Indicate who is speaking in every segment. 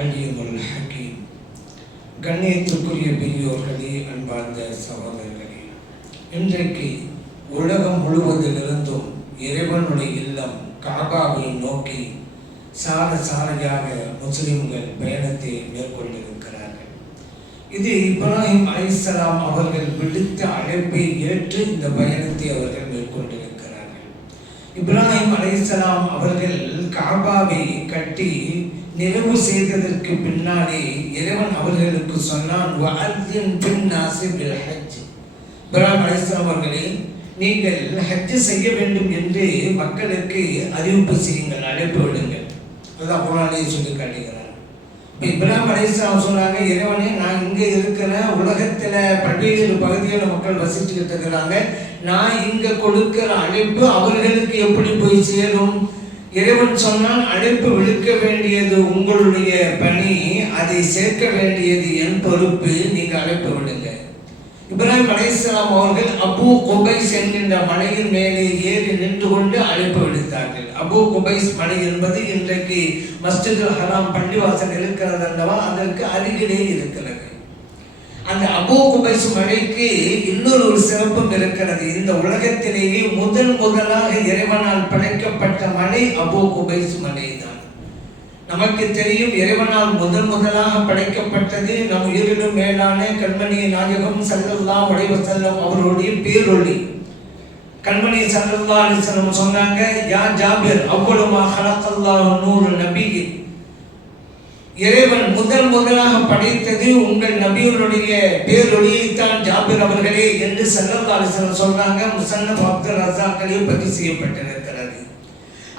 Speaker 1: அழியும் ஒரு ஹக்கீம் கண்ணியத்துக்குரிய பெரியோர்களே அன்பார்ந்த சகோதரர்களே இன்றைக்கு உலகம் முழுவதிலிருந்தும் இறைவனுடைய இல்லம் காபாவை நோக்கி சார சாலையாக முஸ்லிம்கள் பயணத்தை மேற்கொண்டிருக்கிறார்கள். இது இப்ராஹிம் அலிசலாம் அவர்கள் விடுத்த அழைப்பை ஏற்று இந்த பயணத்தை அவர்கள் மேற்கொண்டிருக்கிறார்கள். இப்ராஹிம் அலிசலாம் அவர்கள் காபாவை கட்டி நிறைவு செய்ததற்கு பின்னாலே இறைவன் அவர்களுக்கு சொன்னான் "வஅத்தின் பின்னாசி அவர்களே நீங்கள் ஹஜ்ஜு செய்ய வேண்டும் என்று மக்களுக்கு அறிவிப்பு செய்யுங்கள் அழைப்பு விடுங்கள். அதுதான் குரானே சொல்லி காட்டுகிறார். இப்ப இப்ராஹிம் சொன்னாங்க இறைவனே நான் இங்கே இருக்கிற உலகத்தில் பல்வேறு பகுதியில் மக்கள் வசிச்சுக்கிட்டு இருக்கிறாங்க நான் இங்கே கொடுக்கிற அழைப்பு அவர்களுக்கு எப்படி போய் சேரும்? இறைவன் சொன்னால் அழைப்பு விழுக்க வேண்டியது உங்களுடைய பணி அதை சேர்க்க வேண்டியது என் பொறுப்பு நீங்கள் அழைப்பு விடுங்க. இப்ராஹிம் அலைஹிஸ்ஸலாம் அவர்கள் அபு குபைஸ் என்கின்ற மலையின் மேலே ஏறி நின்று கொண்டு அழைப்பு விடுத்தார்கள். அபு குபைஸ் மலை என்பது இன்றைக்கு மஸ்ஜிதுல் ஹராம் பள்ளிவாசல் இருக்கிறது அல்லவா? அதற்கு அருகிலே இருக்கிறது. அந்த அபு குபைஸ் மலைக்கு இன்னொரு ஒரு சிறப்பும் இருக்கிறது. இந்த உலகத்திலேயே முதல் முதலாக இறைவனால் படைக்கப்பட்ட மலை அபு குபைஸ் மலை தான் நமக்கு தெரியும் இறைவனால் முதல் முதலாக படைக்கப்பட்டது நம் உயிரிலும் மேலான கண்மணி நாயகம் சல்லல்லா செல்லம் அவருடைய பேரொழி கண்மணி சல்லல்லா அலிசல்லம் சொன்னாங்க யா ஜாபிர் அவ்வளவு நூறு நபி இறைவன் முதல் முதலாக படைத்தது உங்கள் நபியுடைய பேரொழியைத்தான் ஜாபிர் அவர்களே என்று சல்லல்லா அலிஸ்லம் சொல்றாங்க. முசன்ன பக்தர் ரசாக்களையும் பதிவு செய்யப்பட்டிருக்கிறது.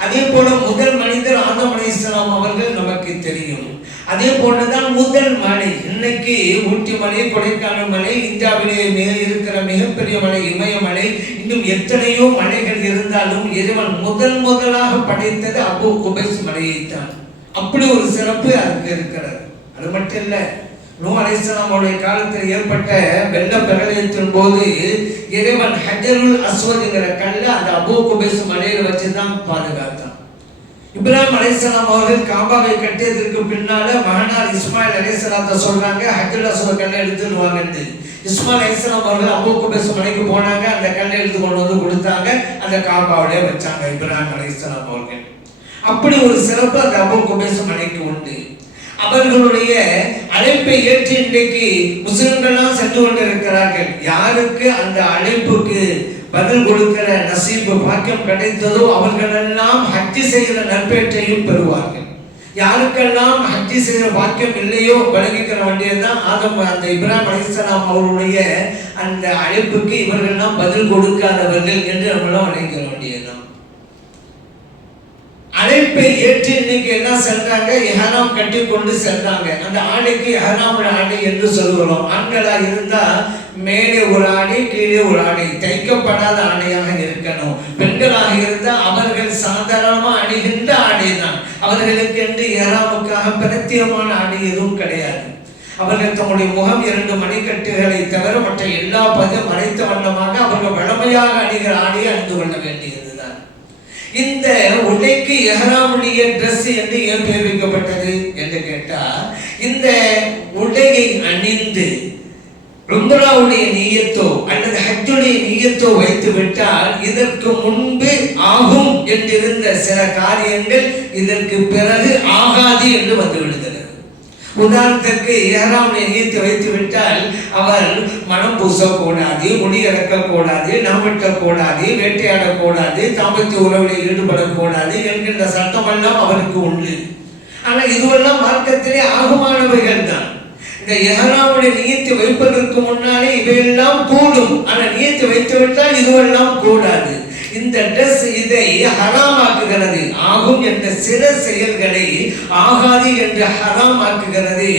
Speaker 1: அதே போல முதல் மனிதர் ஆதம் அலைஹிஸ்ஸலாம் அவர்கள் நமக்கு தெரியும். அதே போலதான் முதல் மலை இன்னைக்கு ஊட்டி மலை கொடைக்கானல் மலை இந்தியாவிலே மிக இருக்கிற மிகப்பெரிய மலை இமயமலை இன்னும் எத்தனையோ மலைகள் இருந்தாலும் இறைவன் முதல் முதலாக படைத்தது அபு குபைஸ் மலையைத்தான். அப்படி ஒரு சிறப்பு அதுக்கு இருக்கிறது. அது மட்டும் இல்லை நூ அலைஹிஸ்ஸலாமுடைய காலத்தில் ஏற்பட்ட வெள்ள பிரளயத்தின் போது இறைவன் ஹஜருல் அஸ்வதுங்கிற கல்ல அந்த அபூ குபைஸ் மலையில வச்சு தான் பாதுகாத்தான். இப்ராஹிம் அலைஹிஸ்ஸலாம் அவர்கள் காபாவை கட்டியதற்கு பின்னால மகனார் இஸ்மாயில் அலைஹிஸ்ஸலாத்தை சொல்றாங்க ஹஜருல் அஸ்வத் கல்லை எடுத்துட்டு வாங்கன்னு இஸ்மாயில் அலைஹிஸ்ஸலாம் அவர்கள் அபூ குபைஸ் மலைக்கு போனாங்க அந்த கல்லை எடுத்து கொண்டு வந்து கொடுத்தாங்க அந்த காபாவிலே வச்சாங்க இப்ராஹிம் அலைஹிஸ்ஸலாம் அவர்கள். அப்படி ஒரு சிறப்பு அந்த அபு குபேசம் அணைக்கு உண்டு. அவர்களுடைய அழைப்பை ஏற்று இன்றைக்கு முஸ்லிம்கள்லாம் சென்று கொண்டிருக்கிறார்கள். யாருக்கு அந்த அழைப்புக்கு பதில் கொடுக்கிற நசீபு பாக்கியம் கிடைத்ததோ அவர்களெல்லாம் ஹஜ்ஜி செய்கிற நற்பேற்றையும் பெறுவார்கள். யாருக்கெல்லாம் ஹஜ்ஜி செய்கிற பாக்கியம் இல்லையோ விளங்கிக்கிற வேண்டியதுதான் ஆதம் அந்த இப்ராஹிம் அலிஸ்லாம் அவருடைய அந்த அழைப்புக்கு இவர்கள்லாம் பதில் கொடுக்காதவர்கள் என்று நம்மளாம் விளங்கிக்கிற வேண்டியது அழைப்பை ஏற்று இன்னைக்கு என்ன செல்றாங்க? எஹனாம் கட்டி கொண்டு செல்றாங்க. அந்த ஆடைக்கு எஹனாமுடைய ஆடை என்று சொல்கிறோம் ஆண்களா இருந்தா மேலே ஒரு ஆடை கீழே ஒரு ஆடை. தைக்கப்படாத ஆடையாக இருக்கணும். பெண்களாக இருந்தால் அவர்கள் சாதாரணமா அணிகின்ற ஆடை தான் அவர்களுக்கு என்று எஹராமுக்காக பிரத்தியமான ஆடை எதுவும் கிடையாது. அவர்கள் தங்களுடைய முகம் இரண்டு மணிக்கட்டுகளை தவிர மற்ற எல்லா பதிலும் மறைத்த வண்ணமாக அவர்கள் வளமையாக அணிகிற ஆடையை அணிந்து கொள்ள வேண்டியது. இந்த உடைக்கு எஹராமுடைய Dress என்று ஏன் பெயர் வைக்கப்பட்டது என்று கேட்டா இந்த உடையை அணிந்து உம்ராவுடைய நீயத்தோ அல்லது ஹஜ்ஜுடைய நீயத்தோ வைத்து விட்டால் இதற்கு முன்பு ஆகும் என்றிருந்த சில காரியங்கள் இதற்கு பிறகு ஆகாது என்று வந்துவிடும். உதாரணத்திற்கு ஏறாமை நீத்து வைத்து விட்டால் அவர் மனம் பூசக்கூடாது முடி இறக்கக்கூடாது நாமிட்டக்கூடாது வேட்டையாடக்கூடாது தாம்பத்திய உறவில் ஈடுபடக்கூடாது என்கின்ற சட்டமெல்லாம் அவருக்கு உண்டு. ஆனால் இதுவெல்லாம் மார்க்கத்திலே ஆகமானவைகள் தான் இந்த ஏகராமனை நியத்தை வைப்பதற்கு முன்னாலே இவையெல்லாம் கூடும். ஆனால் நியத்தை வைத்து விட்டால் இதுவெல்லாம் கூடாது. இந்த ட்ரெஸ் இதை ஹராமாக்குகிறது. ஆகும் என்ற சில செயல்களை ஆகாது என்று ஹராம் ஆக்குகிறது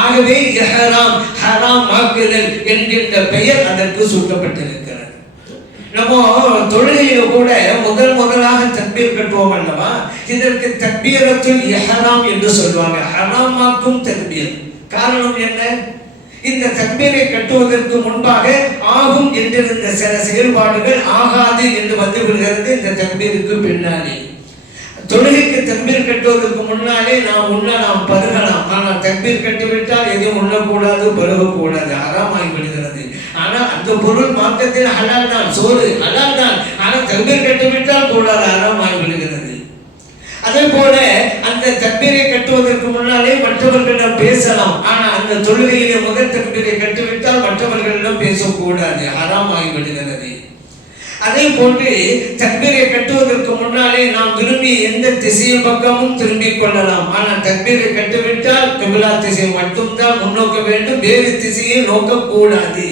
Speaker 1: ஆகவே எஹராம் ஹராம் ஆக்குதல் என்கின்ற பெயர் அதற்கு சூட்டப்பட்டிருக்கிறது. நம்ம தொழுகையில கூட முதல் முதலாக தக்பீர் கட்டுவோம் அல்லவா? இதற்கு தக்பீரத்துல் எஹராம் என்று சொல்வாங்க ஹராமாக்கும் தக்பீர். காரணம் என்ன? இந்த தக்பீரை கட்டுவதற்கு முன்பாக ஆகும் என்றிருந்த சில செயல்பாடுகள் ஆகாது என்று வந்து விடுகிறது இந்த தக்பீருக்கு பின்னாலே. தொழுகைக்கு தக்பீர் கட்டுவதற்கு முன்னாலே நாம் உண்ண நாம் பருகலாம். ஆனால் தக்பீர் கட்டிவிட்டால் எதுவும் உண்ணக்கூடாது பருகக்கூடாது. அறாமாகி விடுகிறது. ஆனால் அந்த பொருள் மார்க்கத்தில் ஹலால் தான் சோறு ஹலால் தான். ஆனால் தக்பீர் கட்டிவிட்டால் கூடாது அறாமாகி விடுகிறது. அதே போல அந்த தக்பீரை கட்டுவதற்கு முன்னாலே மற்றவர்களிடம் பேசலாம். ஆனா அந்த தொழுகையிலே முதல் தக்பீரை கட்டுவிட்டால் மற்றவர்களிடம் பேசக்கூடாது. ஹராமாகி விடுகிறது அதே போன்று தக்பீரை கட்டுவதற்கு முன்னாலே நாம் விரும்பி எந்த திசையின் பக்கமும் திரும்பிக் கொள்ளலாம். ஆனால் தக்பீரை கட்டுவிட்டால் கபிலா திசையை மட்டும்தான் முன்னோக்க வேண்டும். வேறு திசையை நோக்கக்கூடாது.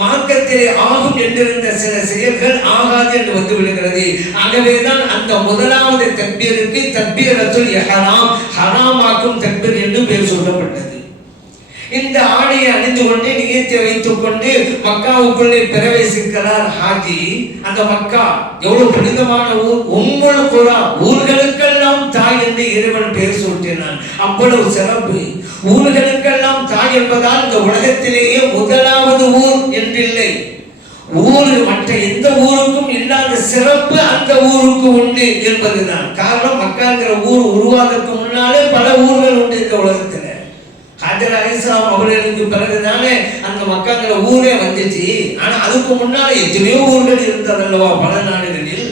Speaker 1: மார்க்கத்திலே ஆகும் என்றிருந்த சில செயல்கள் ஆகாது என்று வந்து விடுகிறது ஆகவேதான் அந்த முதலாவது தக்பீருக்கு தக்பீரத்துள் ஹராம் ஹராமாக்கும் தக்பீர் என்று பேர் சொல்லப்பட்டது இந்த ஆடையை அணிந்து கொண்டு நிகழ்த்தி வைத்துக் கொண்டு மக்காவுக்குள்ளே பிரவேசிக்கிறார் ஹாஜி. அந்த மக்கா எவ்வளவு புனிதமான ஊர்? உம்முல் ஊர்களுக்கெல்லாம் தாய் என்று இறைவன் பெயர் சூட்டினான். அவ்வளவு சிறப்பு. ஊர்களுக்கெல்லாம் தாய் என்பதால் இந்த உலகத்திலேயே முதலாவது ஊர் என்றில்லை. ஊர் மற்ற எந்த ஊருக்கும் இல்லாத சிறப்பு அந்த ஊருக்கு உண்டு என்பதுதான். காரணம் மக்காங்கிற ஊர் உருவாதற்கு முன்னாலே பல ஊர்கள் உண்டு இந்த உலகத்தில். ஹாஜர் அலிஸ்லாம் மகளிருக்கு பிறகுதானே அந்த மக்காங்கிற ஊரே வந்துச்சு. ஆனா அதுக்கு முன்னால எத்தனையோ ஊர்கள் இருந்ததல்லவா பல நாடுகளில்?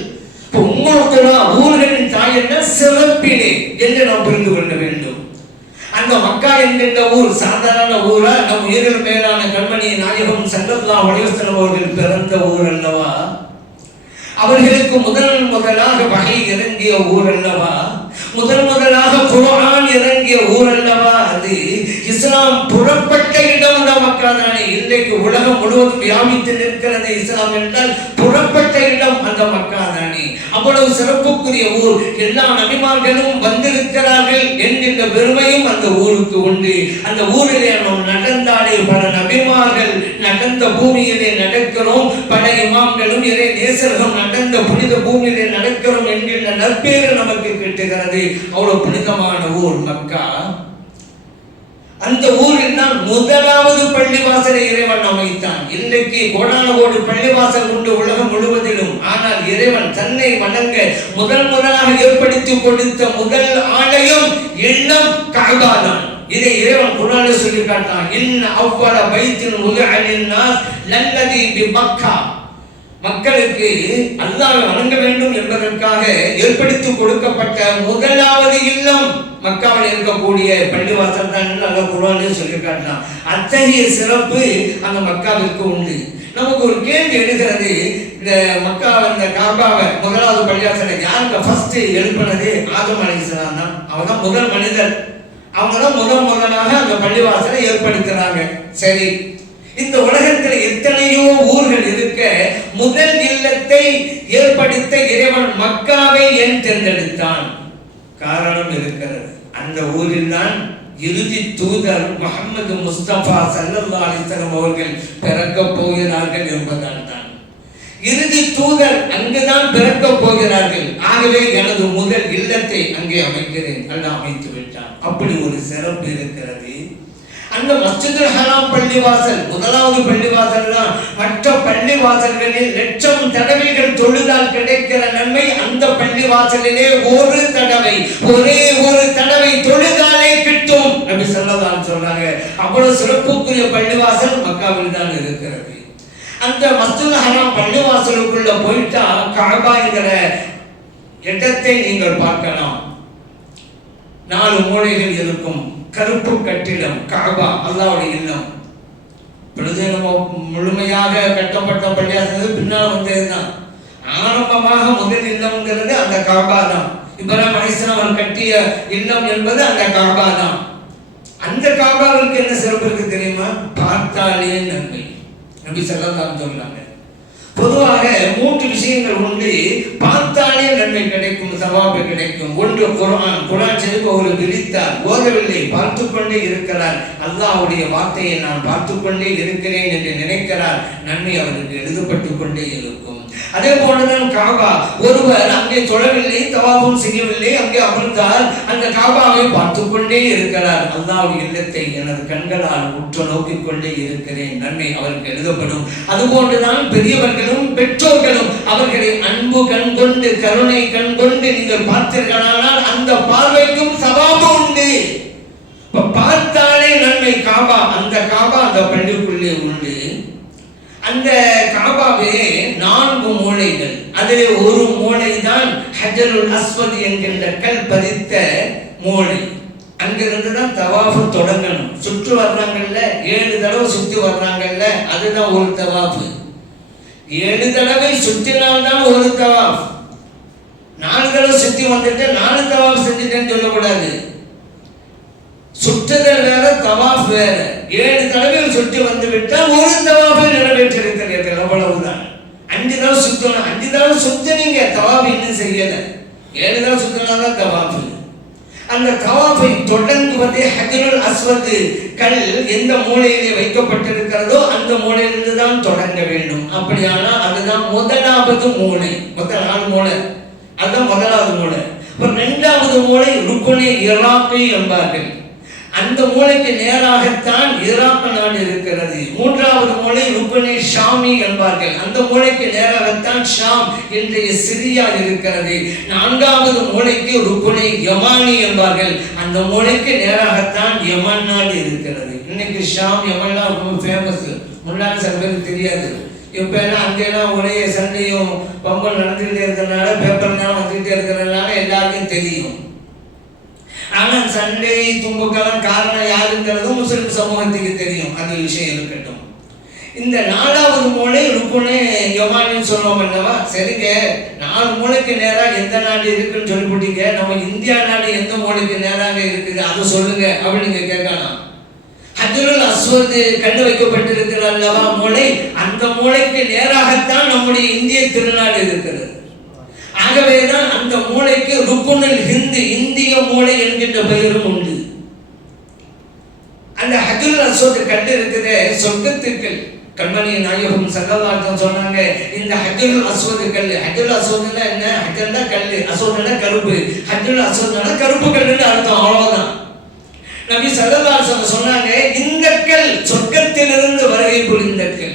Speaker 1: இப்போ உங்களுக்கு ஊர்களின் தாய் என்ன? சிறப்பினே என்று நாம் புரிந்து கொள்ள வேண்டும். அந்த மக்கா என்கின்ற ஊர் சாதாரண ஊரா? நம் உயிரில் மேலான கண்மணி நாயகம் சங்கத்லா வடிவசன் அவர்கள் பிறந்த ஊர் அல்லவா அவர்களுக்கு முதல் முதலாக வகை இறங்கிய ஊர் அல்லவா முதல் முதலாக குர்ஆன் ஊர் அல்லவா அது? இஸ்லாம் புறப்பட்ட இடம் அந்த இன்றைக்கு உலகம் முழுவதும் வியாபித்து நிற்கிறது இஸ்லாம் என்றால் புறப்பட்ட இடம் அந்த மக்கா அவ்வளவு சிறப்புக்குரிய ஊர். எல்லா நபிமார்களும் வந்திருக்கிறார்கள் என்கின்ற பெருமையும் அந்த ஊருக்கு உண்டு. அந்த ஊரிலே நாம் நடந்தாலே பல நபிமார்கள் நடந்த பூமியிலே நடக்கிறோம். பல இமாம்களும் இறை நேசர்களும் நடந்த புனித பூமியிலே நடக்கிறோம் என்கின்ற நற்பேறு நமக்கு கிட்டுகிறது. அவ்வளவு புனிதமான ஊர் மக்கா. அந்த ஊரில் தான் முதலாவது பள்ளிவாசலை இறைவன் அமைத்தான். இன்றைக்கு கோடானகோடு பள்ளிவாசல் உண்டு உலகம் முழுவதிலும். ஆனால் இறைவன் தன்னை வணங்க முதல் முதலாக ஏற்படுத்தி கொடுத்த முதல் ஆலயம் இல்லம் காபாதான். இதை இறைவன் குரானில் சொல்லி காட்டான் இன் அவ்வள பைத்தின் உதஅலின் நல்லதி பி மக்கா மக்களுக்கு அல்லாஹ் வணங்க வேண்டும் என்பதற்காக ஏற்படுத்தி கொடுக்கப்பட்ட முதலாவது இல்லம் மக்காவில் இருக்கக்கூடிய பள்ளிவாசல் தான் என்று குரானே குர்ஆனில் சொல்லி காட்டினான் அத்தகைய சிறப்பு அந்த மக்காவிற்கு உண்டு. நமக்கு ஒரு கேள்வி எழுகிறது. இந்த மக்கா இந்த காபாவை முதலாவது பள்ளிவாசலை யாருங்க ஃபர்ஸ்ட் எழுப்பினது? ஆதம் அலைஹிஸ்ஸலாம் தான். அவங்க தான் முதல் மனிதர். அவங்க தான் முதல் முதலாக அந்த பள்ளிவாசலை ஏற்படுத்துறாங்க சரி. இந்த உலகத்தில் எத்தனையோ ஊர்கள் இருக்க முதல் இல்லத்தை ஏற்படுத்த இறைவன் மக்காவை ஏன் தேர்ந்தெடுத்தான்? காரணம் இருக்கிறது. அந்த ஊரில் தான் இறுதி தூதர் முகமது முஸ்தபா சல்லல்லா அலிஸ்லாம் அவர்கள் பிறக்கப் போகிறார்கள் என்பதால் தான். இறுதி தூதர் அங்குதான் பிறக்கப் போகிறார்கள். ஆகவே எனது முதல் இல்லத்தை அங்கே அமைக்கிறேன். அல்ல அமைத்து விட்டான். அப்படி ஒரு சிறப்பு இருக்கிறது. அந்த மஸ்ஜிதுல் ஹராம் பள்ளிவாசல் முதலாவது பள்ளிவாசல் தான் மற்ற பள்ளிவாசல்களில் லட்சம் தடவைகள் தொழுதால் கிடைக்கிற நன்மை அந்த பள்ளிவாசலிலே ஒரு தடவை ஒரே ஒரு தடவை தொழுதாலே கிட்டும். நபி சொல்லதான் சொல்றாங்க அவ்வளவு சிறப்புக்குரிய பள்ளிவாசல் மக்காவில் தான் இருக்கிறது. அந்த மஸ்ஜிதுல் ஹராம் பள்ளிவாசலுக்குள்ள போயிட்டா காபாங்கிற இடத்தை நீங்கள் பார்க்கலாம். நாலு மூலைகள் இருக்கும். கருப்பு கட்டிடம் காபா அல்லாவுடைய இல்லம். பொழுது நம்ம முழுமையாக கட்டப்பட்ட பள்ளியாசது பின்னால் வந்ததுதான். ஆரம்பமாக முதல் இல்லம்ங்கிறது அந்த காபா தான். இப்ராஹிம் அலிஸ்லாம் அவர் கட்டிய இல்லம் என்பது அந்த காபா தான். அந்த காபாவிற்கு என்ன சிறப்பு இருக்கு தெரியுமா? பார்த்தாலே நன்மை. நபி சொல்லலாம் சொல்றாங்க. பொதுவாக மூன்று விஷயங்கள் உண்டு. பார்த்தாலே நன்மை கிடைக்கும் சவாபு கிடைக்கும். ஒன்று குரான் குரான் செல்பவரை விரித்தார். ஓதவில்லை பார்த்து கொண்டே இருக்கிறார். அல்லாவுடைய வார்த்தையை நான் பார்த்து கொண்டே இருக்கிறேன் என்று நினைக்கிறார். நன்மை அவருக்கு எழுதப்பட்டு கொண்டே இருக்கும். அதே போலதான் காபா. ஒருவர் அங்கே தொழவில்லை தவாபும் செய்யவில்லை அங்கே அமர்ந்தால் அந்த காபாவை பார்த்து கொண்டே இருக்கிறார். அல்லாவுடைய இல்லத்தை எனது கண்களால் உற்று நோக்கிக் கொண்டே இருக்கிறேன். நன்மை அவருக்கு எழுதப்படும். அதுபோன்றுதான் பெரியவர்களும் பெற்றோர்களும் அவர்களை அன்பு கண் கொண்டு கருணை கண் கொண்டு நீங்கள் பார்த்தீர்களானால் அந்த பார்வைக்கும் சவாபு உண்டு. பார்த்தாலே நன்மை. காபா அந்த காபா அந்த பள்ளிக்குள்ளே உண்டு. அந்த காபாவிலே நான்கு மூலைகள். அதிலே ஒரு மூலை தான் ஹஜருல் அஸ்வத் என்கின்ற கல் பதித்த மூலை. அங்கிருந்து தான் தவாஃபு தொடங்கணும். சுற்று வர்றாங்கல்ல ஏழு தடவை சுற்றி வர்றாங்கல்ல அதுதான் ஒரு தவாஃபு. ஏழு தடவை சுற்றினால்தான் ஒரு தவாஃப். நாலு தடவை சுற்றி வந்துட்டு நாலு தவாஃப் செஞ்சுட்டேன்னு சொல்லக்கூடாது. சுற்றுதல் வேற தவாஃப் வேற. ஏழு தடவை சுற்றி வந்து விட்டால் ஒரு தவாபை நிறைவேற்றிருக்கிறீர்கள். அவ்வளவுதான். அஞ்சு தடவை சுத்தணும். அஞ்சு தடவை சுத்தினீங்க தவாபு இன்னும் செய்யல? ஏழு தடவை தான் கவாப்பு அந்த தவாஃபை தொடங்குவதே ஹஜருல் அஸ்வது கல் எந்த மூலையிலே வைக்கப்பட்டிருக்கிறதோ அந்த மூலையிலிருந்து தான் தொடங்க வேண்டும். அப்படியானால் அதுதான் முதலாவது மூளை மொத்தம் நாலு மூளை அதுதான் முதலாவது மூளை இப்போ ரெண்டாவது மூளை ருக்குனே இராக்கி என்பார்கள். அந்த மூளைக்கு நேராகத்தான் ஈராக் நாடு இருக்கிறது. மூன்றாவது மூளை ருக்குனி ஷாமி என்பார்கள். அந்த மூளைக்கு நேராகத்தான் ஷாம் இன்றைய சிரியா இருக்கிறது. நான்காவது மூளைக்கு ருக்குனி யமானி என்பார்கள். அந்த மூளைக்கு நேராகத்தான் யமன் நாடு இருக்கிறது. இன்னைக்கு ஷாம் யமன்லாம் ரொம்ப ஃபேமஸ் முன்னாடி சில பேருக்கு தெரியாது. இப்போ எல்லாம் அங்கெல்லாம் ஒரே சண்டையும் பொங்கல் நடந்துக்கிட்டே இருக்கிறதுனால பேப்பர்லாம் வந்துக்கிட்டே இருக்கிறதுனால எல்லாருக்கும் தெரியும். ஆனால் சண்டை துன்புக்கெல்லாம் காரணம் யாருங்கிறது முஸ்லிம் சமூகத்துக்கு தெரியும். அது விஷயம் இருக்கட்டும். இந்த நாலாவது மூளை இருக்குன்னு யமானின்னு சொல்லுவோம் அல்லவா? சரிங்க. நாலு மூளைக்கு நேராக எந்த நாடு இருக்குன்னு சொல்லிவிட்டீங்க நம்ம இந்தியா நாடு எந்த மூளைக்கு நேராக இருக்குது? அதை சொல்லுங்க. அப்படின்னு கேட்கலாம். ஹஜருல் அஸ்வது கண்டு வைக்கப்பட்டிருக்கிற அல்லவா மூளை? அந்த மூளைக்கு நேராகத்தான் நம்முடைய இந்திய திருநாடு இருக்கிறது. ஆகவேதான் அந்த மூளைக்கு ருக்குனல் ஹிந்து இந்திய மூளை என்கின்ற பெயரும் உண்டு. அந்த ஹஜுல் அசோத் கண்டு இருக்குது சொர்க்கத்துக்கு கண்மணி நாயகம் சங்கவார்த்தம் சொன்னாங்க இந்த ஹஜுல் அசோது கல் ஹஜுல் அஸ்வதுன்னா என்ன? ஹஜல்னா கல் அசோதுனா கருப்பு. ஹஜுல் அசோதுனா கருப்பு கல்லுன்னு அர்த்தம் அவ்வளவுதான். நபி சல்லல்லாஹு சொன்னாங்க இந்த கல் சொர்க்கத்திலிருந்து வருகை புரிந்த கல்.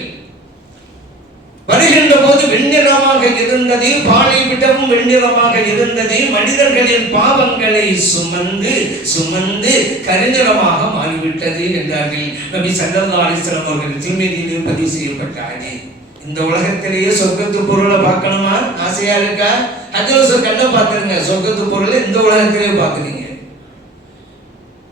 Speaker 1: வருகின்ற போது வெண்ணிறமாக இருந்தது பாலை விடவும் வெண்ணிறமாக இருந்தது மனிதர்களின் பாவங்களை சுமந்து சுமந்து கருநிறமாக மாறிவிட்டது என்றார்கள். நபி சல்லல்லா அலிஸ்லாம் அவர்கள் திருமதியிலே பதிவு செய்யப்பட்டார்கள் இந்த உலகத்திலேயே சொர்க்கத்து பொருளை பார்க்கணுமா? ஆசையா இருக்கா? அது கண்ணை பார்த்துருங்க. சொர்க்கத்து பொருளை இந்த உலகத்திலேயே பார்க்குறீங்க.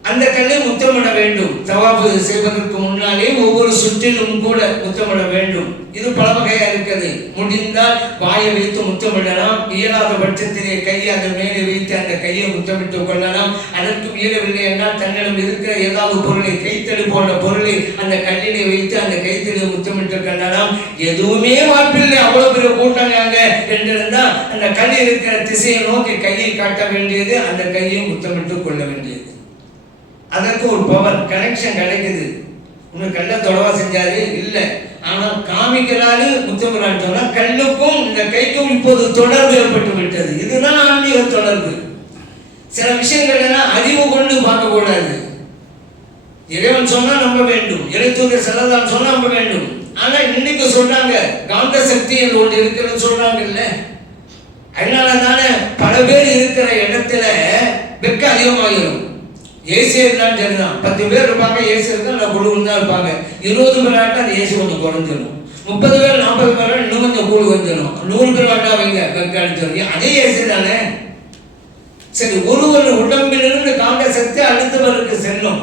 Speaker 1: அந்த கல்லை முத்தமிட வேண்டும். தவாபு செய்வதற்கு முன்னாலே ஒவ்வொரு சுற்றிலும் கூட முத்தமிட வேண்டும். இது பல வகையா இருக்கிறது. முடிந்தால் வாயை வைத்து முத்தமிடலாம். இயலாத பட்சத்திலே கையை அதன் மேலே வைத்து அந்த கையை முத்தமிட்டுக் கொள்ளலாம். அதற்கு இயலவில்லை என்றால் தன்னிடம் இருக்கிற ஏதாவது பொருளை கைத்தடி போன்ற பொருளை அந்த கல்லிலே வைத்து அந்த கைத்தறியை முத்தமிட்டு கொள்ளலாம். எதுவுமே வாய்ப்பில்லை. அவ்வளவு பெரிய கூட்டங்காங்க என்றிருந்தால் அந்த கல் இருக்கிற திசையை நோக்கி கையை காட்ட வேண்டியது அந்த கையை முத்தமிட்டு கொள்ள வேண்டியது. அதற்கு ஒரு பவர் கனெக்ஷன் கிடைக்குது. உன்னை கல்ல தொடவா செஞ்சாரு? இல்லை. ஆனால் காமிக்கிறாரு முத்தமிழான் சொன்னால் கல்லுக்கும் இந்த கைக்கும் இப்போது தொடர்பு ஏற்பட்டு விட்டது. இதுதான் ஆன்மீக தொடர்பு. சில விஷயங்கள் எல்லாம் அறிவு கொண்டு பார்க்கக்கூடாது. இறைவன் சொன்னா நம்ப வேண்டும். இறைத்தூதர் செல்லதான் சொன்னா நம்ப வேண்டும். ஆனா இன்னைக்கு சொல்றாங்க காந்த சக்தி என்று ஒன்று இருக்குன்னு சொல்றாங்க இல்ல அதனால தானே பல பேர் இருக்கிற இடத்துல வெக்க அதிகமாகிடும் ஏசி இருந்தாலும் சரிதான். பத்து பேர் இருப்பாங்க ஏசி இருந்தால் இல்லை குழு தான் இருப்பாங்க. இருபது பேர் ஆட்டா அந்த ஏசி கொஞ்சம் குறைஞ்சிடும் முப்பது பேர் நாற்பது பேர் இன்னும் கொஞ்சம் கூழ் வந்துடும் நூறு பேர் ஆட்டா வைங்க வெக்க அதே ஏசி தானே? சரி ஒருவர் உடம்பிலிருந்து காந்த சக்தி அடுத்தவருக்கு செல்லும்.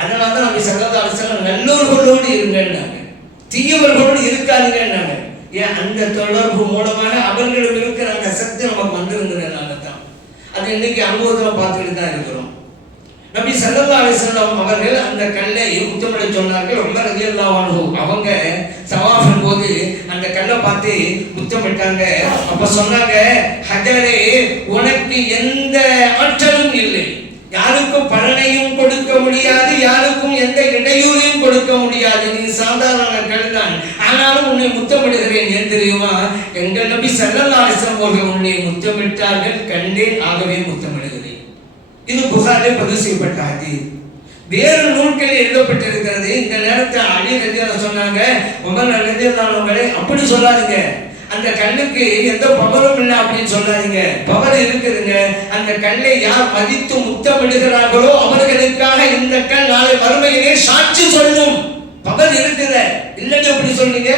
Speaker 1: அதனால தான் நம்ம சகோதர அரசர்கள் நல்லோர்களோடு இருங்கன்னாங்க. தீயவர்களோடு இருக்காதுங்கன்னாங்க. ஏன் அந்த தொடர்பு மூலமாக அவர்களிடம் இருக்கிற அந்த சக்தி நமக்கு வந்திருந்ததுனால தான் அது இன்னைக்கு அனுபவத்தில் பார்த்துக்கிட்டு தான் இருக்கிறோம். நபி சல்லல்லா அலிஸ்லாம் அவர்கள் அந்த கல்லை முத்தமிட சொன்னார்கள். ரொம்ப ரதியல்லாஹு அவங்க சவாஃபின் போது அந்த கல்லை பார்த்து முத்தமிட்டாங்க. அப்ப சொன்னாங்க ஹஜரே உனக்கு எந்த ஆற்றலும் இல்லை. யாருக்கும் பலனையும் கொடுக்க முடியாது யாருக்கும் எந்த இடையூறையும் கொடுக்க முடியாது. நீ சாதாரண கல்தான் ஆனாலும் உன்னை முத்தமிடுகிறேன். ஏன் தெரியுமா? எங்கள் நபி ஸல்லல்லாஹு அலைஹி அவர்கள் உன்னை முத்தமிட்டார்கள். கண்டேன் ஆகவே முத்தமிடுகிறேன் இது புகாரில் பதிவு செய்யப்பட்ட ஹதீஸ் வேறு நூல்களில் எழுதப்பட்டிருக்கிறது. இந்த நேரத்தில் அலி ரஜியா சொன்னாங்க உமர் ரஜியானவங்களே அப்படி சொல்லாதீங்க. அந்த கல்லுக்கு எந்த பவரும் இல்லை அப்படின்னு சொல்லாதீங்க. பவர் இருக்குதுங்க. அந்த கல்லை யார் மதித்து முத்தமிடுகிறார்களோ அவர்களுக்காக இந்த கல் நாளை வறுமையிலே சாட்சி சொல்லும். பவர் இருக்குத. இல்லைன்னு எப்படி சொன்னீங்க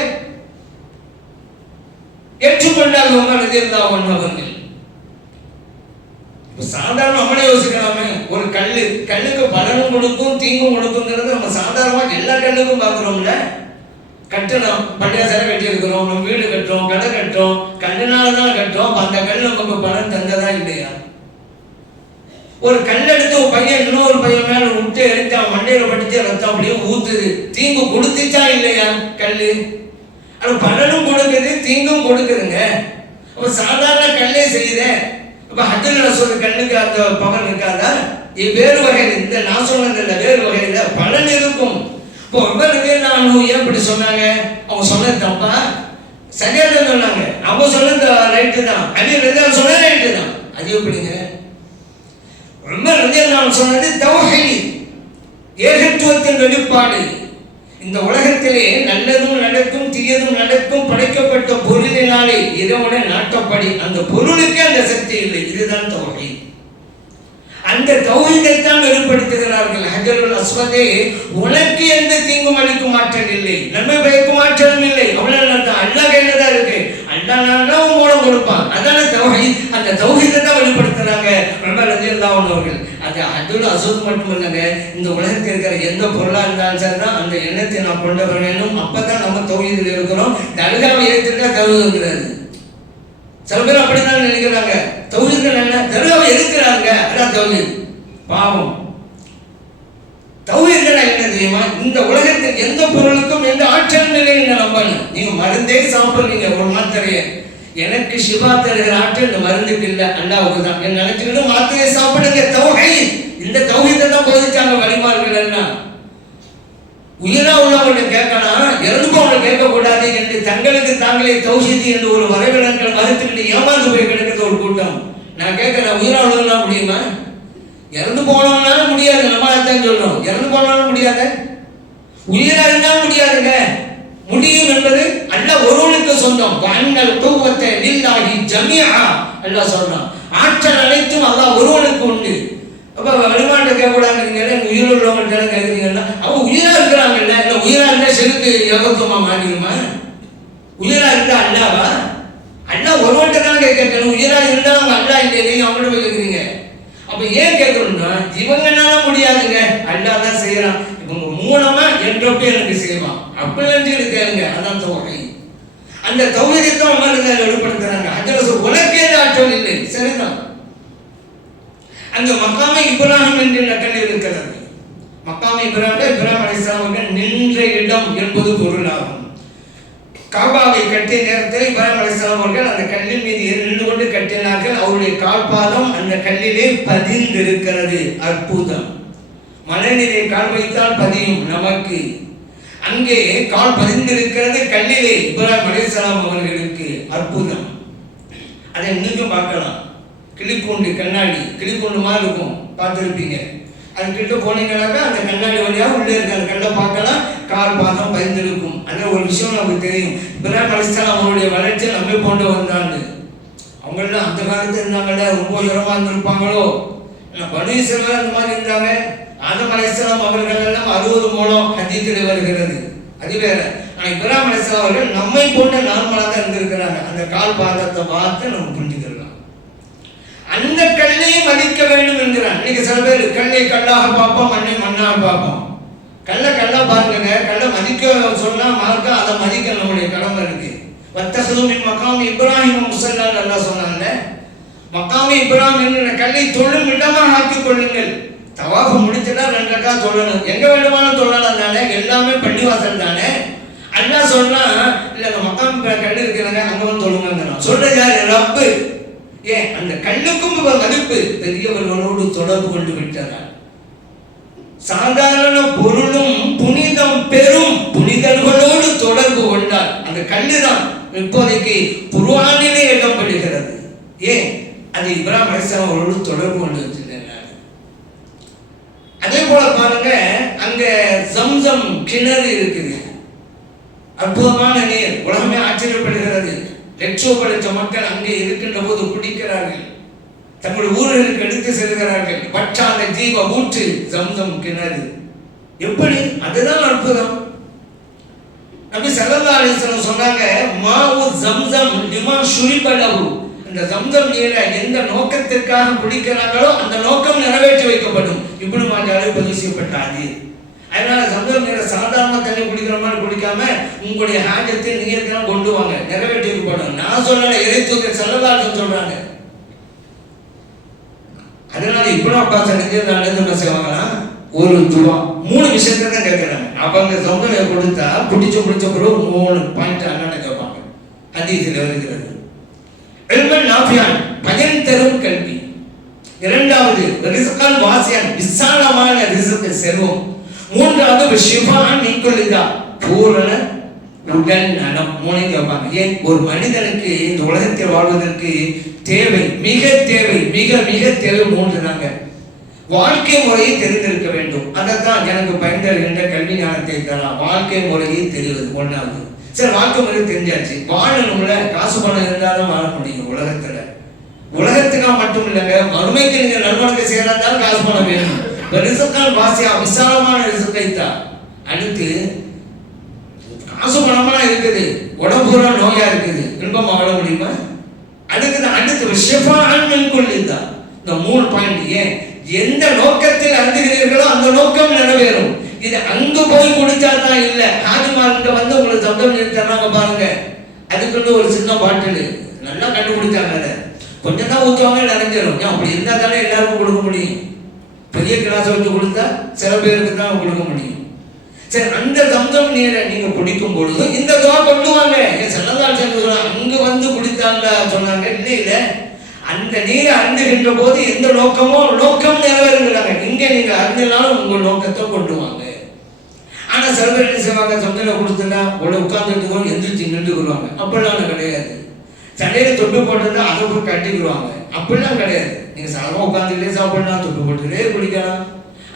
Speaker 1: ஏற்றுக்கொண்டால் உமர் ரஜியா அவர்கள். சாதாரண நம்மளே யோசிக்கலாமே. ஒரு கல் கல்லுக்கு பலனும் கொடுக்கும் தீங்கும் கொடுக்குங்கிறது நம்ம சாதாரணமாக எல்லா கல்லுக்கும் பார்க்குறோம்ல. கட்டணம் பள்ளியா சிலை கட்டி இருக்கிறோம் நம்ம வீடு கட்டுறோம் கடை கட்டுறோம் கல்லுனால தான் கட்டுறோம் அந்த கல் நமக்கு பலன் தந்ததா இல்லையா? ஒரு கல் எடுத்து ஒரு பையன் இன்னொரு பையன் மேல விட்டு எடுத்து அவன் மண்டையில பட்டுச்சு ரத்தம் அப்படியே ஊத்துது. தீங்கு கொடுத்துச்சா இல்லையா கல் ஆனால் பலனும் கொடுக்குது தீங்கும் கொடுக்குதுங்க. அப்ப சாதாரண கல்லே செய்யுதே. அப்ப ஹஜ்ஜல் ரசூல் கண்ணுக்கு அந்த பவன் இருக்காதா? இது வேறு வகையில் இந்த நான் சொன்னது இல்லை வேறு வகையில் பலன் இருக்கும். இப்போ உமருக்கு நான் ஏன் இப்படி சொன்னாங்க? அவங்க சொன்னது தப்பா? சரியா தான் சொன்னாங்க. அவங்க சொன்னது ரைட்டு தான். அலி ரஜா சொன்னது ரைட்டு தான். அது எப்படிங்க? ரொம்ப ரஜா நான் சொன்னது தவஹி ஏகத்துவத்தின் வெளிப்பாடு. இந்த உலகத்திலே நல்லதும் நடக்கும் தீயதும் நடக்கும் படைக்கப்பட்ட பொருளினாலே இறைவனை நாட்டப்படி. அந்த பொருளுக்கே அந்த சக்தி இல்லை. இதுதான் தொகை அந்த தௌஹீதை தான் வெளிப்படுத்துகிறார்கள். ஹஜருல் அஸ்வதே உனக்கு எந்த தீங்கும் அளிக்கும் ஆற்றல் இல்லை. நன்மை பயக்கும் ஆற்றலும் இல்லை. அவ்வளவு அல்லாஹ் என்னதான் தான் இருக்கு? அல்லாஹ் மூலம் கொடுப்பான். அதான தௌஹி அந்த தௌஹீத்தை தான் வெளிப்படுத்துறாங்க. ரொம்ப ரலியல்லாஹு அவர்கள் அது அதுல அசுத் மட்டும் இல்லைங்க. இந்த உலகத்தில் இருக்கிற எந்த பொருளா இருந்தாலும் சரிதான். அந்த எண்ணத்தை நான் கொண்டு வர வேண்டும் அப்பதான் நம்ம தௌஹீதில் இருக்கிறோம். தர்காவை ஏற்றுட்டா தௌஹீதுங்கிறாரு சில பேர் அப்படிதான் நினைக்கிறாங்க. தௌஹீதுகள் என்ன? தர்காவை எதுக்குறாங்க அதான் தௌஹீத். பாவம். தௌஹீதுகள் என்ன? தெரியுமா? இந்த உலகத்தில் எந்த பொருளுக்கும் எந்த ஆற்றல் நிலையை நம்பணும் நீங்க மருந்தே சாப்பிடுறீங்க ஒரு மாத்திரைய. எனக்கு சிவா தருகிற ஆற்றல் இந்த மருந்துக்கு இல்லை அல்லாவுக்கு தான். என்ன நினைச்சுக்கிட்டு மாத்திரையை சாப்பிடுங்க தௌஹை. இந்த தௌஹீதை தான் போதிச்சாங்க வழிமார்கள் எல்லாம். உயிரா உள்ளவங்களை கேட்கலாம் இறந்துபவங்க கேட்கக்கூடாது என்று தங்களுக்கு தாங்களே தௌசிதி என்று ஒரு வரைவிடங்கள் மறுத்துக்கிட்டு ஏமாந்து போய் கிடக்கிறது ஒரு கூட்டம். நான் கேட்கிறேன் உயிரா உள்ளவங்களாம் முடியுமா? இறந்து போனவனால முடியாது நம்ம அதான் சொல்றோம் இறந்து போனாலும் முடியாது? உயிராக இருந்தாலும் முடியாதுங்க. முடியும் என்பது அல்ல ஒருவனுக்கு சொந்தம் வண்ணல் தூவத்தை நில்லாகி ஜமியா அல்ல சொல்றான் ஆற்றல் அனைத்தும் அல்லா ஒருவனுக்கு உண்டு. அப்ப வழிமாட்ட கேட்கக்கூடாதுங்க உயிர் உள்ளவங்கள்ட்ட கேட்குறீங்கன்னா அவங்க உயிரா இருக்கிறாங்கல்ல இல்ல உயிரா இருந்தா செலுத்து யோகத்துவமா மாறிடுமா உயிரா இருந்தா அல்லாவா? அண்ணா ஒருவன்ட்ட தான் கேட்கணும். உயிரா இருந்தா அவங்க அல்லா இல்லையே அவங்கள்ட்ட போய் கேட்குறீங்க. அப்ப ஏன் கேட்கணும்னா இவங்கனால முடியாதுங்க. அல்லா தான் செய்யறான். இவங்க மூலமா என்றப்ப எனக்கு செய்வான். அப்படி நினைச்சு கேளுங்க. அதான் தொகை அந்த தொகுதியத்தை அவங்க வெளிப்படுத்துறாங்க அதுல உலகே ஆற்றல் இல்லை. சரிதான். அங்க மக்காம இப்ராஹிம் என்று நக்கல் இருக்கிறது. மக்காம இப்ராஹிம் இப்ராஹிம் அலிஸ்லாம் நின்ற இடம் என்பது பொருளாகும். காபாவை கட்டிய நேரத்தில் இப்ராஹிம் அலிஸ்லாம் அவர்கள் அந்த கல்லின் மீது நின்று கொண்டு கட்டினார்கள். அவருடைய கால்பாதம் அந்த கல்லிலே பதிந்திருக்கிறது. அற்புதம். மழைநீரை கால் வைத்தால் பதியும் நமக்கு. அங்கே கால் பதிந்திருக்கிறது கல்லிலே இப்ராஹிம் அலிஸ்லாம் அவர்களுக்கு. அற்புதம். அதை இன்னும் பார்க்கலாம். கிளிப்பூண்டு கண்ணாடி. கிளிக்கூண்டு மாதிரி இருக்கும். பார்த்துருப்பீங்க. அதுக்கிட்ட கிட்ட போனீங்கன்னாக்கா அந்த கண்ணாடி வழியாக உள்ளே இருக்கு அந்த கண்ணை பார்க்கலாம் கால் பாதம் பயந்துருக்கும். அந்த ஒரு விஷயம் நமக்கு தெரியும். இப்ராஹிம் அலிஸ்லாம் அவங்களுடைய வளர்ச்சி நம்மை போன்ற வந்தாங்க அவங்களாம் அந்த காலத்தில் இருந்தாங்கல்ல ரொம்ப உயரமாக இருந்திருப்பாங்களோ? இல்லை பனீஸ்வரர் அந்த மாதிரி இருந்தாங்க? ஆதம் அலிஸ்லாம் அவர்கள் எல்லாம் அறுபது மூலம் ஹதீத்தில் வருகிறது. அது வேற. ஆனால் இப்ராஹிம் அலிஸ்லாம் அவர்கள் நம்மை போன்ற நார்மலாக தான் இருந்திருக்கிறாங்க. அந்த கால் பாதத்தை பார்த்து நம்ம புரிஞ்சுக்கிறோம். அந்த கல்லையும் மதிக்க வேண்டும் என்கிறான். இன்னைக்கு சில பேர் கல்லை கல்லாக பார்ப்போம் மண்ணை மண்ணாக பார்ப்போம். கல்லை கல்லா பாருங்க கல்லை மதிக்க சொன்னா மார்க்க அதை மதிக்க நம்முடைய கடமை இருக்கு. வத்தசதுமின் மக்காம் இப்ராஹிம் முசல்லான் நல்லா சொன்னாங்க. மக்காமி இப்ராஹிம் என்கிற கல்லை தொழும் இடமாக ஆக்கிக் கொள்ளுங்கள். தவாஃபு முடிச்சுட்டா ரெண்டு ரக்கா சொல்லணும் எங்க வேண்டுமானாலும் சொல்லலாம் தானே. எல்லாமே பள்ளிவாசல் தானே. அல்லா சொன்னா இல்ல அந்த மக்காம் கல் இருக்கிறாங்க அங்க வந்து சொல்லுங்க சொல்றது யாரு? ரப்பு. ஏன்? அந்த கண்ணுக்கும் இவர் மதிப்பு. பெரியவர்களோடு தொடர்பு கொண்டு விட்டார் சாதாரண பொருளும் புனிதம் பெரும் புனிதர்களோடு தொடர்பு கொண்டார் அந்த கல்லுதான் இப்போதைக்கு புருவானிலே இடம்பெறுகிறது ஏன்? அது இப்ராஹிம் அலிஸ்லாம் அவரோடு தொடர்பு கொண்டு வச்சிருக்கிறார். அதே போல பாருங்க அங்க சம்சம் கிணறு இருக்குது. அற்புதமான நீர். உலகமே ஆச்சரியப்படுகிறது. லட்சோப லட்ச மக்கள் அங்கே இருக்கின்ற போது குடிக்கிறார்கள். தங்கள் ஊர்களுக்கு எடுத்து செல்கிறார்கள். பற்றாத ஜீவ ஊற்று ஜம்சம் கிணறு. எப்படி? அதுதான் அற்புதம். நபி ஸல்லல்லாஹு அலைஹி சொன்னாங்க மாவு ஜம்சம் லிமா ஷுரிபலஹு இந்த ஜம்சம் நீரை எந்த நோக்கத்திற்காக குடிக்கிறார்களோ அந்த நோக்கம் நிறைவேற்றி வைக்கப்படும். இப்படி மாஜாவே பதிவு செய்யப்பட்டாது அதனால சந்தோஷம் நீரை சாதாரண தண்ணி குடிக்கிற மாதிரி குடிக்காம உங்களுடைய ஹாஜத்தை நீருக்கெல்லாம் கொண்டு வாங்க நிறைவேற்றி வைக்கப்படும் நான் சொல்லல இறைத்துக்கு ஸல்லல்லாஹு சொல்றாங்க. அதனால இப்னு அப்பாஸ் அடைஞ்சதுனால என்ன செய்வாங்கன்னா ஒரு துவா. மூணு விஷயத்தை தான் கேட்குறாங்க. அவங்க சொந்தம் கொடுத்தா பிடிச்ச பிடிச்ச பிறகு ஒரு மூணு பாயிண்ட் அண்ணனை கேட்பாங்க. அதிகத்தில் வருகிறது. எல்மன் நாபியான் பயன் தரும் கல்வி. இரண்டாவது ரிசுக்கான் வாசியான் விசாலமான ரிசுக்கு செல்வம். மூன்றாவது ஷிஃபான் நீக்கொள்ளுதா பூரண உடல் நலம் மூளை கேட்பாங்க ஏன்? ஒரு மனிதனுக்கு இந்த உலகத்தில் வாழ்வதற்கு தேவை மிக தேவை மிக மிக தேவை மூன்று தாங்க வாழ்க்கை முறையை தெரிந்திருக்க வேண்டும். அதைத்தான் எனக்கு பயன்தருகின்ற கல்வி ஞானத்தை தரலாம். வாழ்க்கை முறையை தெரிவது ஒன்றாவது சரி வாழ்க்கை முறை தெரிஞ்சாச்சு. வாழணும்ல. காசு பணம் இருந்தாலும் வாழ முடியும் உலகத்துல. உலகத்துக்கா மட்டும் இல்லைங்க. மறுமைக்கு நீங்க நல்வணத்தை செய்யறதாலும் காசு பணம் வேணும். இப்ப வாசியா விசாலமான ரிசுக்கை தான். அடுத்து காசு பணமெல்லாம் இருக்குது. உடம்புற நோயா இருக்குது. இன்பமா வாழ முடியுமா? அடுத்து அடுத்து ஷிஃபான் கொள்ளிதான் இந்த மூணு பாயிண்ட் ஏன் எந்த நோக்கத்தில் அருந்துகிறீர்களோ அந்த நோக்கம் நிறைவேறும். இது அங்கு போய் குடிச்சா தான் இல்லை. ஆதிமார்கிட்ட வந்து உங்களுக்கு சப்தம் நிறுத்தறாங்க பாருங்க. அதுக்குன்னு ஒரு சின்ன பாட்டில். நல்லா கண்டுபிடிச்சாங்க அதை. கொஞ்சம் தான் ஊற்றுவாங்க நிறைஞ்சிடும் ஏன் அப்படி இருந்தால் தானே எல்லாருக்கும் கொடுக்க முடியும். பெரிய கிளாஸ் வச்சு கொடுத்தா சில பேருக்கு தான் கொடுக்க முடியும். சரி அந்த தம்தம் நீரை நீங்க குடிக்கும் பொழுது இந்த துவா கொண்டுவாங்க என் செல்லதால் சென்று அங்க வந்து குடித்தாங்க சொன்னாங்க. இல்லை இல்லை. அந்த நீரை அருந்துகின்ற போது எந்த நோக்கமோ நோக்கம் நிறைவேறுங்கிறாங்க. இங்க நீங்க அருந்தினாலும் உங்க நோக்கத்தை கொண்டு வாங்க ஆனா சில பேர் என்ன செய்வாங்க? சொந்தல கொடுத்துட்டா உள்ள உட்கார்ந்துட்டு எந்திரிச்சு நின்றுக்குருவாங்க அப்படிலாம் கிடையாது. சண்டையில தொட்டு போட்டுட்டு அதை போய் கட்டிக்குருவாங்க. அப்படிலாம் கிடையாது. நீங்க சாதாரண உட்காந்துக்கிட்டே சாப்பிடலாம் தொட்டு போட்டுக்கிட்டே குடிக்கலாம்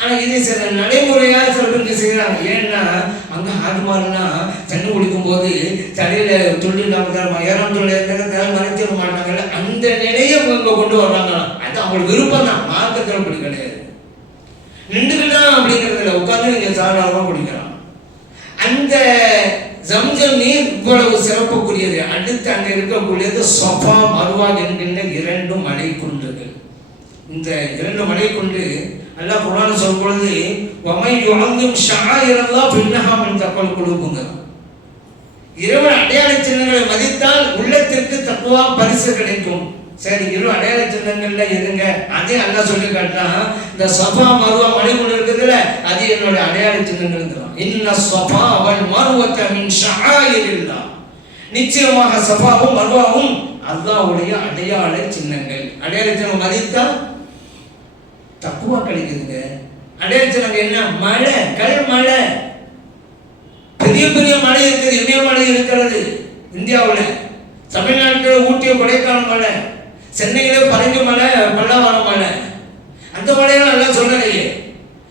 Speaker 1: ஆனா இது சில நடைமுறையா சில பேருக்கு செய்யறாங்க ஏன்னா அங்க ஆடுமாறுனா தண்ணி குடிக்கும் போது தலையில துள்ளி இல்லாம ஏறாம் துள்ளி இருந்தாங்க மறைச்சிட மாட்டாங்கல்ல அந்த நிலையை இவங்க கொண்டு வர்றாங்களாம். அது அவங்களுக்கு விருப்பம் தான். மார்க்கத்தில் அப்படி கிடையாது. நின்றுக்கலாம் அப்படிங்கிறதுல உட்காந்து நீங்க தாராளமா குடிக்கலாம். அந்த ஜம்ஜம் நீர் இவ்வளவு சிறப்புக்குரியது. அடுத்து அங்க இருக்கக்கூடியது சொபா மருவா என்கின்ற இரண்டும் மலை குன்றுகள் இந்த இரண்டு மலை கொண்டு அல்லாஹ் குரான் சொல்லும் பொழுது வமை யுஅங்கும் ஷஆயிரல்லாஹ் பின்னஹா மின் தக்வல் இரவு அடையாள சின்னங்களை மதித்தால் உள்ளத்திற்கு தக்குவா பரிசு கிடைக்கும். சரி இரு அடையாள சின்னங்கள்ல இருங்க. அதே அல்லாஹ் சொல்லி காட்டினா இந்த சபா மருவா மலை கொண்டு இருக்குதுல அது என்னோட அடையாள சின்னங்கள் இன்ன சபா அவள் மருவத்தை மின் ஷஆயிரில்லாஹ் நிச்சயமாக சபாவும் மருவாவும் அல்லாவுடைய அடையாள சின்னங்கள். அடையாள சின்னம் மதித்தால் தக்குவா கிடைக்குதுங்க அடையாளம் சொன்னாங்க என்ன? மழை கல் மழை. பெரிய பெரிய மலை இருக்குது இமயமலை இருக்கிறது? இந்தியாவில். தமிழ்நாட்டில் ஊட்டிய கொடைக்கானல் மலை சென்னையில் பரங்கி மலை பல்லாவரம் மலை. அந்த மலையெல்லாம் நல்லா சொல்லலையே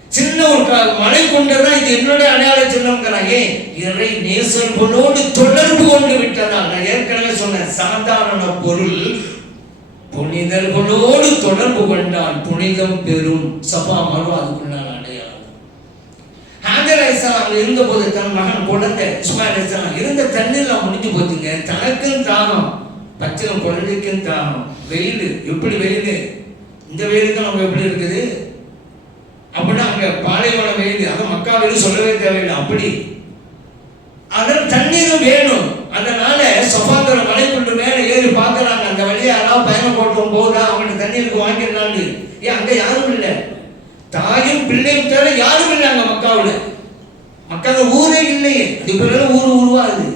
Speaker 1: சின்ன ஒரு க- மலை கொண்டுதான் இது என்னுடைய அடையாள சின்னம்ங்கிறாங்க. இறை நேசர்களோடு தொடர்பு கொண்டு விட்டதால் நான் ஏற்கனவே சொன்னேன் சாதாரண பொருள் புனிதர்களோடு தொடர்பு கொண்டால் புனிதம் பெறும். சபா மறு அதுக்குள்ளான அடையாளம். ஹாஜர் அலிஸ்லாம் இருந்தபோது தன் மகன் குழந்தை இஸ்மாயில் அலிஸ்லாம் இருந்த தண்ணீர்லாம் முடிஞ்சு போச்சுங்க. தனக்கும் தாகம் பச்சை குழந்தைக்கும் தாகம். வெயில் எப்படி வெயில்? இந்த வெயிலுக்கு நம்ம எப்படி இருக்குது? அப்படின்னா அங்க பாலைவன வெயில் அது மக்கா வெயில் சொல்லவே தேவையில்லை அப்படி. அதில் தண்ணீரும் வேணும். அதனால சபாந்திரம் மலை கொண்டு மேலே ஏறி பார்க்கறாங்க. அந்த வழியா யாராவது பயணம் போட்டும் போதா அவங்களுக்கு தண்ணீருக்கு வாங்கிடலான்னு ஏன் அங்க யாரும் இல்லை. தாயும் பிள்ளையும் தவிர யாரும் இல்லை அங்க மக்காவில். மக்கள் ஊரே இல்லையே.
Speaker 2: அது பிறகு ஊர் உருவாகுது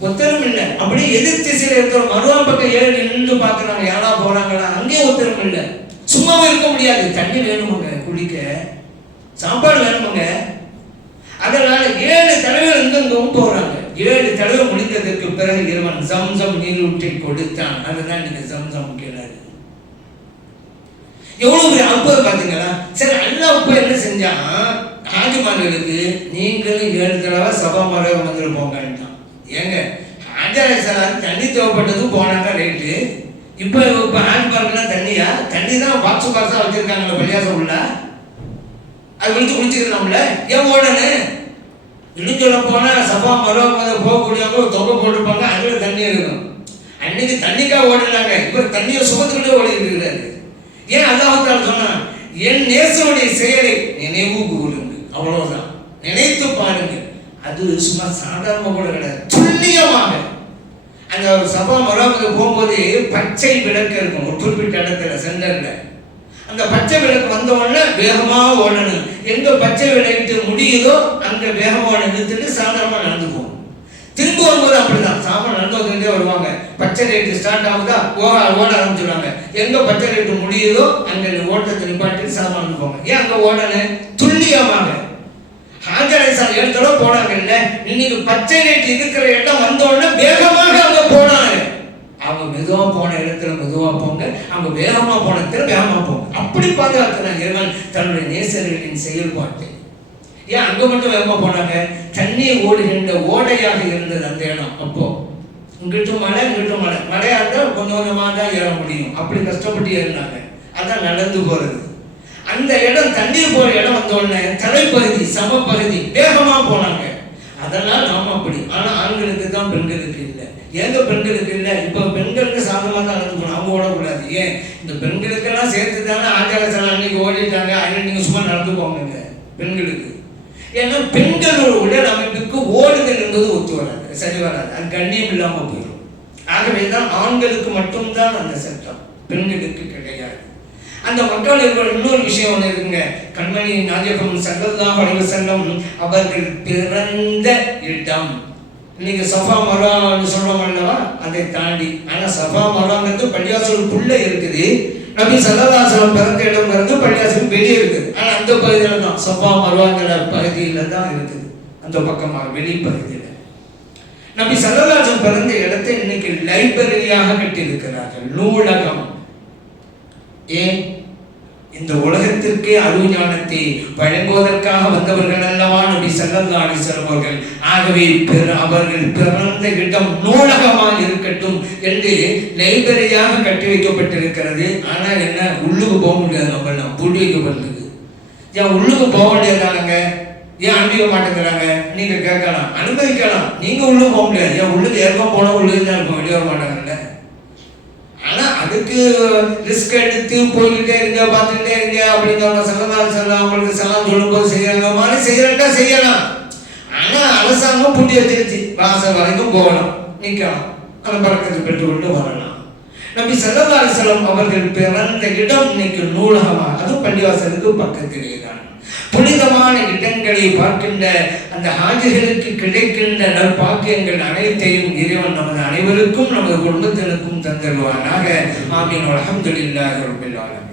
Speaker 2: ஒத்தரும் இல்லை. அப்படியே எதிர் திசையில இருக்கிற மறுவா பக்கம் ஏழு நின்று பார்க்குறாங்க. யாரா போறாங்களா? அங்கேயும் ஒத்தரும் இல்லை. சும்மாவும் இருக்க முடியாது. தண்ணி வேணுமுங்க குளிக்க. சாப்பாடு வேணுமுங்க. அதனால ஏழு தலைவர் இங்கங்கவும் போறாங்க. ஏழு தடவை முடிந்ததற்கு பிறகு இறைவன் சம்சம் நீரூற்றை கொடுத்தான். அதுதான் நீங்க சம்சம் கிணறு எவ்வளவு பெரிய அற்புதம் பார்த்தீங்களா? சரி அல்லா அப்ப என்ன செஞ்சான் ஹாஜிமார்களுக்கு நீங்களும் ஏழு தடவை சபா முறை வந்துட்டு போங்கன்ட்டான். ஏங்க ஹாஜர் தண்ணி தேவைப்பட்டதும் போனாங்க ரைட்டு இப்போ இப்போ ஹாஜிமார்கள்லாம் தண்ணியா? தண்ணி தான் பாக்ஸ் பாக்ஸாக வச்சிருக்காங்களே பள்ளியாசம் உள்ள. அது விழுந்து குளிச்சுக்கலாம்ல ஏன் ஓடனு இன்னும் சொல்ல போனா சபா மரம் போகக்கூடியவங்க தொகை போட்டிருப்பாங்க அதுல தண்ணி இருக்கும். அன்னைக்கு தண்ணிக்காக ஓடினாங்க. இவர் தண்ணியை சுகத்துக்குள்ளே ஓடிட்டு இருக்கிறாரு ஏன் அல்லாஹால சொன்னான்? என் நேசனுடைய செயலை நினைவு கூறுங்க அவ்வளவுதான். நினைத்து பாருங்க அது சும்மா சாதாரண கூட கிடையாது. துல்லியமாக. அந்த சபா மரம் போகும்போது பச்சை விளக்கு இருக்கும். ஒரு குறிப்பிட்ட இடத்துல சென்டர்ல அந்த பச்சை விளக்கு வந்த உடனே வேகமாக ஓடணும். எங்க பச்சை விளக்கு முடியுதோ அங்க வேகமா ஓட நிறுத்திட்டு சாதாரணமா திரும்ப வரும்போது அப்படிதான். சாமான் நடந்து வந்துட்டே வருவாங்க. பச்சை லைட்டு ஸ்டார்ட் ஆகுதா? ஓட ஓட ஆரம்பிச்சுடுவாங்க எங்கே பச்சை லைட்டு முடியுதோ அங்கே ஓட்டத்தை நிப்பாட்டி சாமான் நடந்து போவாங்க ஏன் அங்கே ஓடணும் துல்லியமாக. ஹாஜரேசா ஏழு போனாங்க இல்லை? இன்னைக்கு பச்சை லைட் இருக்கிற இடம் வந்த உடனே வேகமாக அவங்க போனாங்க. அவங்க மெதுவாக போன இடத்துல மெதுவாக போங்க. அவங்க வேகமாக போன இடத்துல வேகமாக போங்க. அப்படி பாதுகாக்கிறாங்க இறைவன் தன்னுடைய நேசர்களின் செயல்பாட்டு. ஏன் அங்கே மட்டும் வேகமாக போனாங்க? தண்ணீர் ஓடுகின்ற ஓடையாக இருந்தது அந்த இடம் அப்போ. இங்கிட்டும் மழை இங்கிட்டும் மழை. மழையா இருந்தால் கொஞ்சம் கொஞ்சமாக தான் ஏற முடியும். அப்படி கஷ்டப்பட்டு ஏறினாங்க. அதான் நடந்து போறது. அந்த இடம் தண்ணீர் போற இடம் வந்த உடனே தலைப்பகுதி சமப்பகுதி வேகமா போனாங்க. அதெல்லாம் நாம அப்படி. ஆனா ஆண்களுக்கு தான் பெண்களுக்கு இல்லை. எங்க பெண்களுக்கு இல்லை? இப்போ பெண்களுக்கு சாதமாக தான் நடந்து போகணும். அவங்க ஓடக்கூடாது. ஏன்? இந்த பெண்களுக்கெல்லாம் சேர்த்து தானே ஆச்சார அன்னைக்கு ஓடிட்டாங்க. அன்னைக்கு சும்மா நடந்து போங்க பெண்களுக்கு. ஏன்னா பெண்களோட உடல் அமைப்புக்கு ஓடுதல் என்பது ஒத்து வராது சரி வராது அது கண்ணியம் இல்லாமல் போயிடும். ஆகவே தான் ஆண்களுக்கு மட்டும்தான் அந்த சட்டம். பெண்களுக்கு கிடையாது. அந்த மக்கள் இருக்கிற இன்னொரு விஷயம் ஒன்று இருக்குங்க. கண்மணி நாயகம் சங்கல்லாம் அலைவ செல்லம் அவர்கள் பிறந்த இடம். இன்னைக்கு சஃபா மரம் சொல்றோம் அல்லவா? அதை தாண்டி. ஆனால் சஃபா மரம்ங்கிறது பள்ளியாசலுக்குள்ள இருக்குது. நபி சல்லல்லாசலம் பிறந்த இடம்ங்கிறது பள்ளியாசல் வெளியே இருக்குது. ஆனா அந்த பகுதியில தான் சஃபா மருவாங்கிற பகுதியில தான் இருக்குது. அந்த பக்கமாக வெளிப்பகுதியில. நபி சல்லல்லாசலம் பிறந்த இடத்தை இன்னைக்கு லைப்ரரியாக கட்டியிருக்கிறார்கள். நூலகம். ஏன்? இந்த உலகத்திற்கே அருள் ஞானத்தை வழங்குவதற்காக வந்தவர்கள் அல்லவா? நபி ஸல்லல்லாஹு அலைஹி அவர்கள். ஆகவே பிற அவர்கள் பிறந்த இடம் நூலகமாக இருக்கட்டும் என்று லைப்ரரியாக கட்டி வைக்கப்பட்டிருக்கிறது. ஆனால் என்ன? உள்ளுக்கு போக முடியாது நம்மள பூட்டி வைக்கப்பட்டிருக்கு ஏன் உள்ளுக்கு போக முடியாதாங்க ஏன் அனுப்பிக்க மாட்டேங்கிறாங்க? நீங்க கேட்கலாம். அனுமதிக்கலாம் நீங்க உள்ளுக்கு போக முடியாது. ஏன் உள்ளுக்கு ஏற்க போனா உள்ளுக்கு தான் இருக்கும். வெளியே வர மாட்டாங்கல்ல ஆனா அதுக்கு ரிஸ்க் எடுத்து போய்கிட்டே இருங்க பார்த்துக்கிட்டே இருங்க அப்படிங்கிறவங்க சங்கதால் செல்லாம் அவங்களுக்கு செல்லாம் சொல்லும்போது செய்யறாங்க. மாதிரி செய்யறட்டா செய்யலாம். ஆனா அரசாங்கம் பூட்டி வச்சிருச்சு வாசல் வரைக்கும் போகணும். நிக்கலாம் அந்த பழக்கத்தை பெற்றுக்கொண்டு வரலாம். நம்பி சல்லல்லாஹு அலைஹி அவர்கள் பிறந்த இடம் இன்னைக்கு நூலகமாக அதுவும் பள்ளிவாசலுக்கு பக்கத்திலே தான். புனிதமான இடங்களை பார்க்கின்ற அந்த ஹாஜிகளுக்கு கிடைக்கின்ற நற்பாக்கியங்கள் அனைத்தையும் இறைவன் நமது அனைவருக்கும் நமது குடும்பத்தினருக்கும் தந்தருவானாக. ஆமீன். அலமதுல்லாஹ் ரபில் ஆலமீன்.